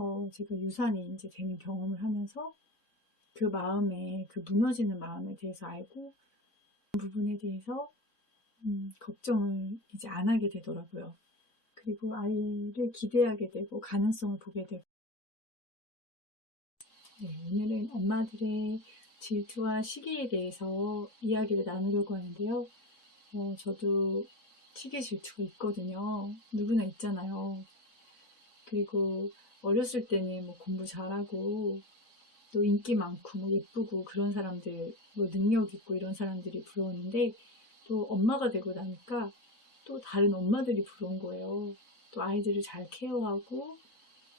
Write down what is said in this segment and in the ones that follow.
어, 제가 유산이 이제 되는 경험을 하면서 그 마음에, 그 무너지는 마음에 대해서 알고, 그 부분에 대해서, 음, 걱정을 이제 안 하게 되더라고요. 그리고 아이를 기대하게 되고, 가능성을 보게 되고. 네, 오늘은 엄마들의 질투와 시기에 대해서 이야기를 나누려고 하는데요. 어, 저도 시기 질투가 있거든요. 누구나 있잖아요. 그리고 어렸을 때는 뭐 공부 잘하고 또 인기 많고 뭐 예쁘고 그런 사람들 뭐 능력 있고 이런 사람들이 부러웠는데 또 엄마가 되고 나니까 또 다른 엄마들이 부러운 거예요. 또 아이들을 잘 케어하고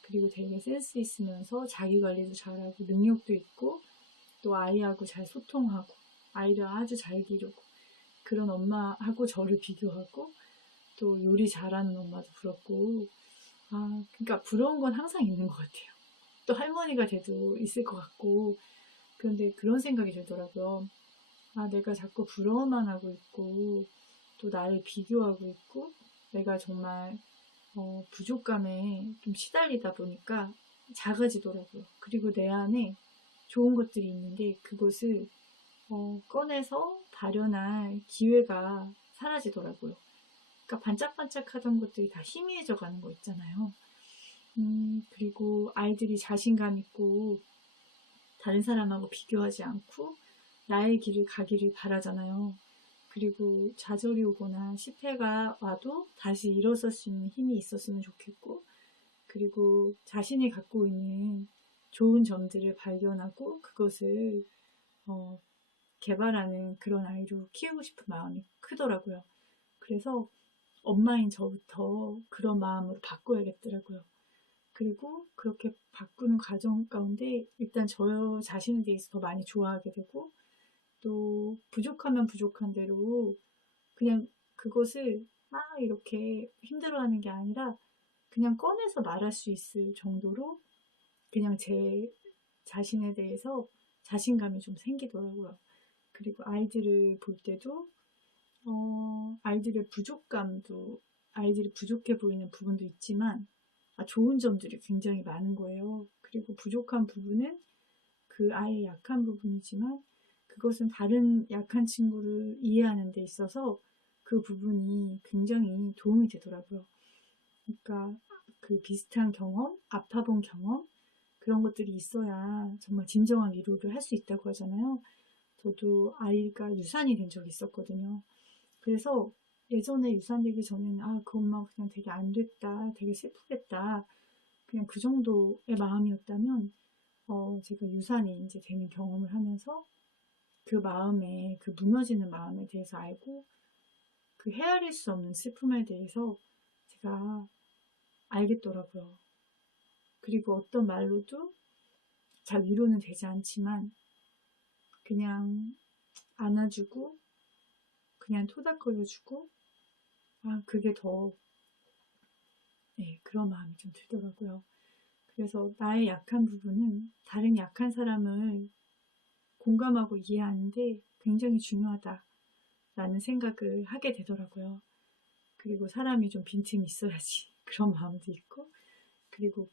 그리고 되게 센스 있으면서 자기 관리도 잘하고 능력도 있고 또 아이하고 잘 소통하고 아이를 아주 잘 기르고 그런 엄마하고 저를 비교하고 또 요리 잘하는 엄마도 부럽고 아 그러니까 부러운 건 항상 있는 것 같아요. 또 할머니가 돼도 있을 것 같고 그런데 그런 생각이 들더라고요. 아 내가 자꾸 부러워만 하고 있고 또 나를 비교하고 있고 내가 정말 어, 부족감에 좀 시달리다 보니까 작아지더라고요. 그리고 내 안에 좋은 것들이 있는데 그것을 어, 꺼내서 발현할 기회가 사라지더라고요. 그러니까 반짝반짝 하던 것들이 다 희미해져 가는 거 있잖아요. 음, 그리고 아이들이 자신감 있고 다른 사람하고 비교하지 않고 나의 길을 가기를 바라잖아요. 그리고 좌절이 오거나 실패가 와도 다시 있는 힘이 있었으면 좋겠고, 그리고 자신이 갖고 있는 좋은 점들을 발견하고 그것을 어, 개발하는 그런 아이로 키우고 싶은 마음이 크더라고요. 그래서 엄마인 저부터 그런 마음으로 바꿔야겠더라고요. 그리고 그렇게 바꾸는 과정 가운데 일단 저 자신에 대해서 더 많이 좋아하게 되고 또 부족하면 부족한 대로 그냥 그것을 막 이렇게 힘들어하는 게 아니라 그냥 꺼내서 말할 수 있을 정도로 그냥 제 자신에 대해서 자신감이 좀 생기더라고요. 그리고 아이들을 볼 때도 어, 아이들의 부족감도 아이들이 부족해 보이는 부분도 있지만 아, 좋은 점들이 굉장히 많은 거예요. 그리고 부족한 부분은 그 아이의 약한 부분이지만 그것은 다른 약한 친구를 이해하는 데 있어서 그 부분이 굉장히 도움이 되더라고요. 그러니까 그 비슷한 경험, 아파본 경험, 그런 것들이 있어야 정말 진정한 위로를 할 수 있다고 하잖아요. 저도 아이가 유산이 된 적이 있었거든요. 그래서 예전에 유산되기 전에는 아, 그 엄마 그냥 되게 안 됐다, 되게 슬프겠다. 그냥 그 정도의 마음이었다면, 어, 제가 유산이 이제 되는 경험을 하면서 그 마음에, 그 무너지는 마음에 대해서 알고, 그 헤아릴 수 없는 슬픔에 대해서 제가 알겠더라고요. 그리고 어떤 말로도 잘 위로는 되지 않지만, 그냥 안아주고, 그냥 토닥거려주고, 아, 그게 더, 네, 그런 마음이 좀 들더라고요. 그래서 나의 약한 부분은 다른 약한 사람을 공감하고 이해하는데 굉장히 중요하다. 라는 생각을 하게 되더라고요. 그리고 사람이 좀 빈틈이 있어야지. 그런 마음도 있고. 그리고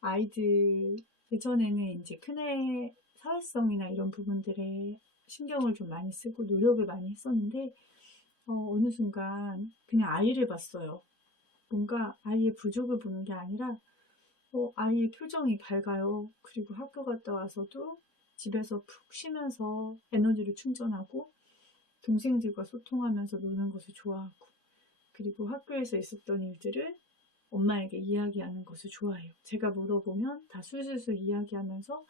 아이들, 예전에는 이제 큰애 사회성이나 이런 부분들에 신경을 좀 많이 쓰고 노력을 많이 했었는데, 어, 느 순간 그냥 아이를 봤어요. 뭔가 아이의 부족을 보는 게 아니라, 어, 아이의 표정이 밝아요. 그리고 학교 갔다 와서도 집에서 푹 쉬면서 에너지를 충전하고, 동생들과 소통하면서 노는 것을 좋아하고, 그리고 학교에서 있었던 일들을 엄마에게 이야기하는 것을 좋아해요. 제가 물어보면 다 술술술 이야기하면서,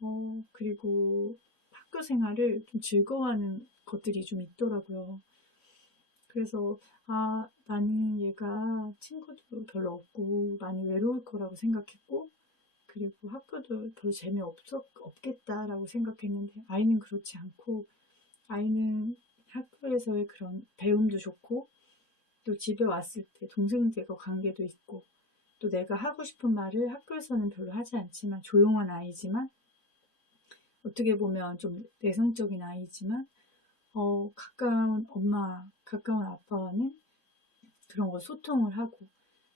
어, 그리고 학교 생활을 좀 즐거워하는 것들이 좀 있더라고요. 그래서 아 나는 얘가 친구도 별로 없고 많이 외로울 거라고 생각했고 그리고 학교도 별로 재미없었 없겠다라고 생각했는데 아이는 그렇지 않고 아이는 학교에서의 그런 배움도 좋고 또 집에 왔을 때 동생들과 관계도 있고 또 내가 하고 싶은 말을 학교에서는 별로 하지 않지만 조용한 아이지만 어떻게 보면 좀 내성적인 아이지만 어, 가까운 엄마, 가까운 아빠와는 그런 걸 소통을 하고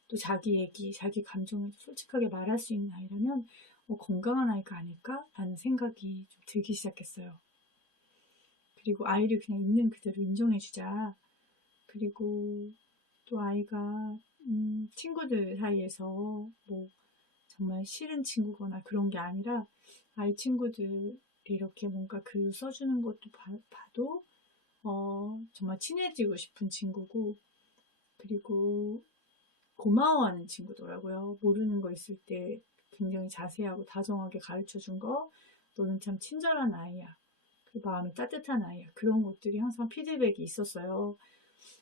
또 자기 얘기, 자기 감정을 솔직하게 말할 수 있는 아이라면 어, 건강한 아이가 아닐까라는 생각이 좀 들기 시작했어요. 그리고 아이를 그냥 있는 그대로 인정해주자. 그리고 또 아이가 음, 친구들 사이에서 뭐 정말 싫은 친구거나 그런 게 아니라 아이 친구들 이렇게 뭔가 글 써주는 것도 봐, 도 어, 정말 친해지고 싶은 친구고 그리고 고마워하는 친구더라고요. 모르는 거 있을 때 굉장히 자세하고 다정하게 가르쳐 준 거, 너는 참 친절한 아이야. 그 마음이 따뜻한 아이야. 그런 것들이 항상 피드백이 있었어요.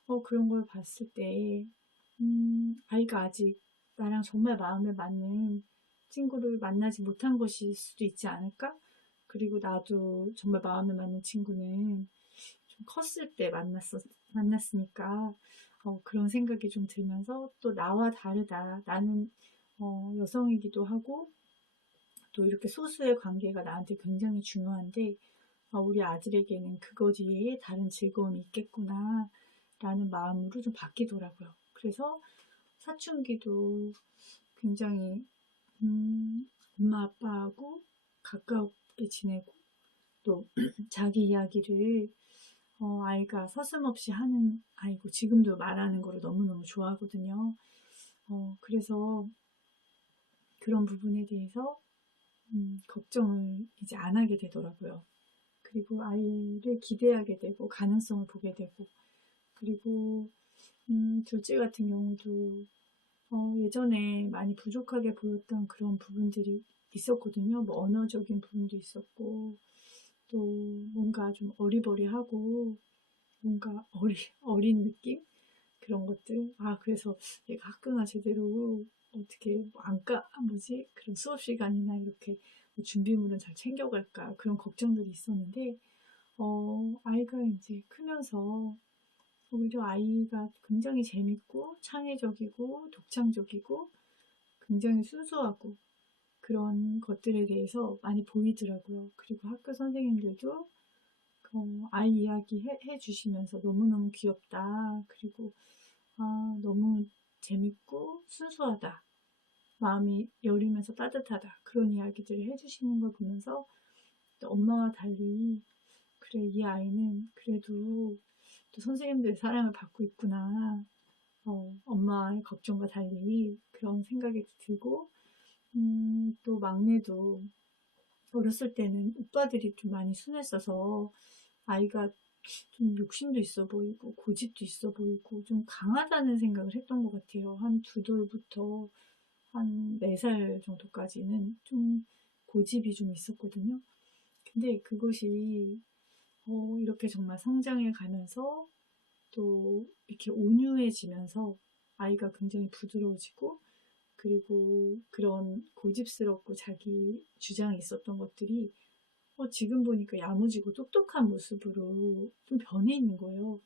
어, 그런 걸 봤을 때, 음, 아이가 아직 나랑 정말 마음에 맞는 친구를 만나지 못한 것일 수도 있지 않을까? 그리고 나도 정말 마음에 맞는 친구는 좀 컸을 때 만났었, 만났으니까, 어, 그런 생각이 좀 들면서 또 나와 다르다. 나는 어, 여성이기도 하고 또 이렇게 소수의 관계가 나한테 굉장히 중요한데 어, 우리 아들에게는 그거 뒤에 다른 즐거움이 있겠구나 라는 마음으로 좀 바뀌더라고요. 그래서 사춘기도 굉장히 음, 엄마 아빠하고 가깝게 지내고 또 자기 이야기를 어, 아이가 서슴없이 하는 아이고 지금도 말하는 거를 너무너무 좋아하거든요. 어, 그래서 그런 부분에 대해서 음, 걱정을 이제 안 하게 되더라고요. 그리고 아이를 기대하게 되고 가능성을 보게 되고 그리고 음, 둘째 같은 경우도 어, 예전에 많이 부족하게 보였던 그런 부분들이 있었거든요. 뭐 언어적인 부분도 있었고 또 뭔가 좀 어리버리하고 뭔가 어리, 어린 느낌? 그런 것들. 아, 그래서 얘가 학교나 제대로 어떻게 뭐안 까, 뭐지? 그런 수업 시간이나 이렇게 뭐 준비물은 잘 챙겨갈까? 그런 걱정들이 있었는데, 어, 아이가 이제 크면서 오히려 아이가 굉장히 재밌고 창의적이고 독창적이고 굉장히 순수하고 그런 것들에 대해서 많이 보이더라고요. 그리고 학교 선생님들도 어, 아이 이야기 해, 해, 주시면서 너무너무 귀엽다. 그리고 아, 너무 재밌고 순수하다. 마음이 여리면서 따뜻하다. 그런 이야기들을 해주시는 걸 보면서 엄마와 달리 그래 이 아이는 그래도 또 선생님들의 사랑을 받고 있구나. 어, 엄마의 걱정과 달리 그런 생각이 들고 음, 또 막내도 어렸을 때는 오빠들이 좀 많이 순했어서 아이가 좀 욕심도 있어 보이고 고집도 있어 보이고 좀 강하다는 생각을 했던 것 같아요. 한 두 돌부터 한 네 살 정도까지는 좀 고집이 좀 있었거든요. 근데 그것이 어, 이렇게 정말 성장해 가면서 또 이렇게 온유해지면서 아이가 굉장히 부드러워지고 그리고 그런 고집스럽고 자기 주장이 있었던 것들이 어, 지금 보니까 야무지고 똑똑한 모습으로 좀 변해 있는 거예요.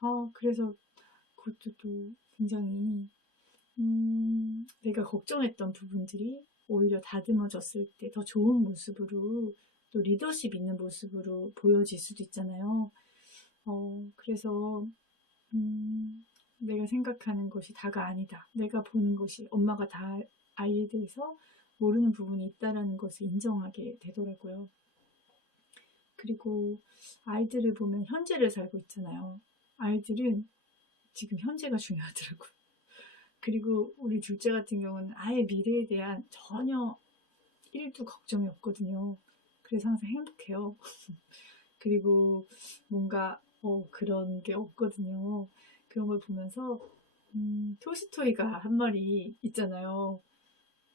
아, 그래서 그것도 또 굉장히, 음, 내가 걱정했던 부분들이 오히려 다듬어졌을 때 더 좋은 모습으로 또 리더십 있는 모습으로 보여질 수도 있잖아요. 어, 그래서, 음, 내가 생각하는 것이 다가 아니다. 내가 보는 것이 엄마가 다 아이에 대해서 모르는 부분이 있다라는 것을 인정하게 되더라고요. 그리고 아이들을 보면 현재를 살고 있잖아요. 아이들은 지금 현재가 중요하더라고요. 그리고 우리 둘째 같은 경우는 아예 미래에 대한 전혀 1도 걱정이 없거든요. 그래서 항상 행복해요. 그리고 뭔가 어, 그런 게 없거든요. 그런 걸 보면서 음, 토스토이가 한 말이 있잖아요.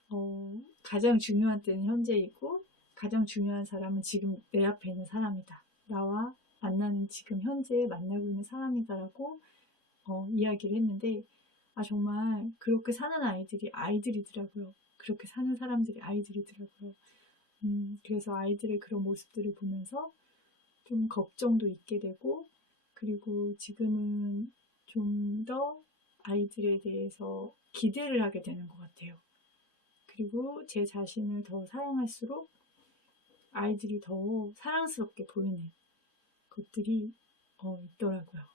어, 가장 중요한 때는 현재이고 가장 중요한 사람은 지금 내 앞에 있는 사람이다. 나와 만나는 지금 현재 만나고 있는 사람이다라고 어, 이야기를 했는데 아 정말 그렇게 사는 아이들이 아이들이더라고요. 그렇게 사는 사람들이 아이들이더라고요. 음, 그래서 아이들의 그런 모습들을 보면서 좀 걱정도 있게 되고 그리고 지금은 좀 더 아이들에 대해서 기대를 하게 되는 것 같아요. 그리고 제 자신을 더 사랑할수록 아이들이 더 사랑스럽게 보이는 것들이 어, 있더라고요.